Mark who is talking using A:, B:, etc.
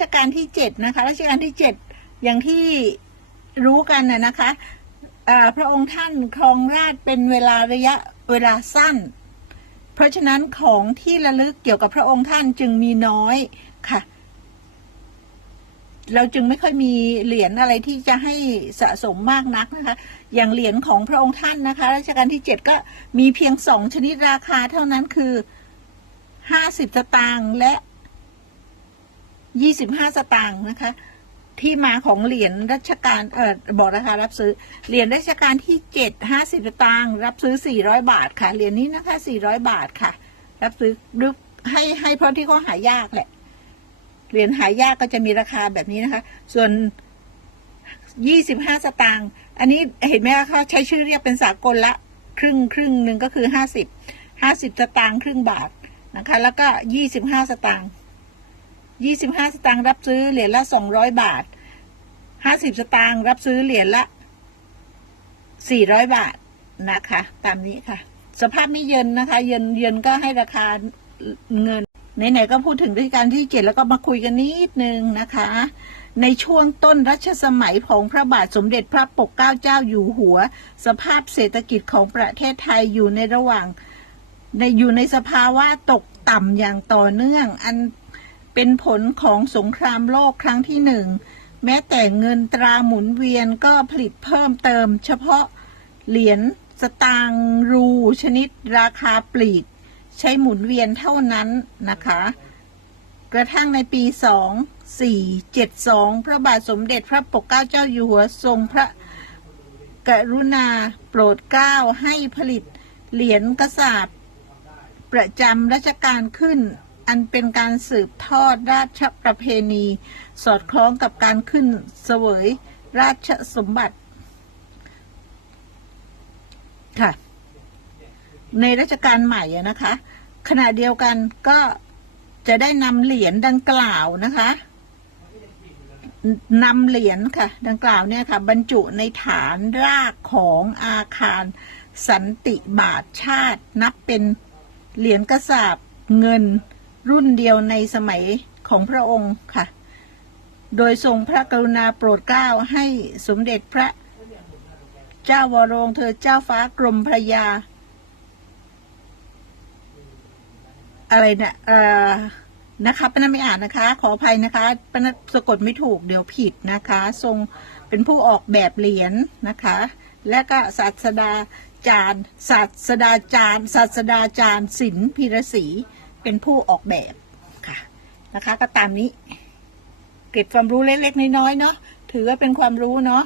A: ชกาลที่เจ็ดนะคะรัชกาลที่เจ็ดอย่างที่รู้กันนะนะคะพระองค์ท่านครองราชเป็นเวลาระยะเวลาสั้น เพราะฉะนั้นของที่ระลึกเกี่ยวกับพระองค์ท่านจึงมีน้อยค่ะ เราจึงไม่ค่อยมีเหรียญอะไรที่จะให้สะสมมากนักนะคะ อย่างเหรียญของพระองค์ท่านนะคะรัชกาลที่เจ็ดก็มีเพียงสองชนิดราคาเท่านั้นคือห้าสิบสตางค์และ ยี่สิบห้าสตางค์นะคะ ที่มาของเหรียญรัชกาลเออบอกราคารับซื้อเหรียญรัชกาลที่เจ็ดห้าสิบสตางค์รับซื้อสี่ร้อยบาทค่ะเหรียญนี้นะคะสี่ร้อยบาทค่ะ รับซื้อรือให้ให้เพราะที่เขาหายากแหละเหรียญหายากก็จะมีราคาแบบนี้นะคะ ส่วนยี่สิบห้าสตางค์อันนี้เห็นไหมคะเขาใช้ชื่อเรียกเป็นสากลละ ครึ่งครึ่งหนึ่งก็คือห้าสิบห้าสิบสตางค์ครึ่งบาทนะคะ แล้วก็ยี่สิบห้าสตางค์ ยี่สิบห้าสตางค์รับซื้อเหรียญละสองร้อยบาทห้าสิบสตางค์รับซื้อเหรียญละสี่ร้อยบาทนะคะ ตามนี้ค่ะ สภาพไม่เย็นนะคะ เย็นเย็นก็ให้ราคาเงินไหนๆก็พูดถึงรัชกาลที่เจ็ดแล้วก็มาคุยกันนิดนึงนะคะ ในช่วงต้นรัชสมัยของพระบาทสมเด็จพระปกเกล้าเจ้าอยู่หัว สภาพเศรษฐกิจของประเทศไทยอยู่ในระหว่างในอยู่ในสภาวะตกต่ำอย่างต่อเนื่อง อัน เป็นผลของสงครามโลกครั้งที่หนึ่งแม้แต่เงินตราหมุนเวียนก็ผลิตเพิ่มเติม เฉพาะเหรียญสตางรูชนิดราคาปลีก ใช้หมุนเวียนเท่านั้นนะคะ กระทั่งในปี 2472 พระบาทสมเด็จพระปกเกล้าเจ้าอยู่หัวทรงพระกรุณาโปรดเกล้าให้ผลิตเหรียญกระสาบประจำราชการขึ้น อันเป็นการสืบทอดราชประเพณี สอดคล้องกับการขึ้นเสวยราชสมบัติค่ะในรัชกาลใหม่นะคะ ขณะเดียวกันก็จะได้นำเหรียญดังกล่าวนะคะนำเหรียญค่ะ ดังกล่าวเนี่ยค่ะ บรรจุในฐานรากของอาคารสันติบาทชาติ นับเป็นเหรียญกระสาบเงิน รุ่นเดียวในสมัยของพระองค์ค่ะ โดยทรงพระกรุณาโปรดเกล้าให้สมเด็จพระเจ้าวรวงเธอเจ้าฟ้ากรมพระยา อะไรเนี่ยเอ่อนะคะปนันไม่อ่านนะคะ ขออภัยนะคะปนันสะกดไม่ถูกเดี๋ยวผิดนะคะ ทรงเป็นผู้ออกแบบเหรียญนะคะ และก็ศาสดาจารย์ศาสดาจารย์ศาสดาจารย์ศิลป์พีระศรี เป็นผู้ออกแบบค่ะนะคะ ก็ตามนี้ เก็บความรู้เล็กๆน้อยๆเนาะถือว่าเป็นความรู้เนาะ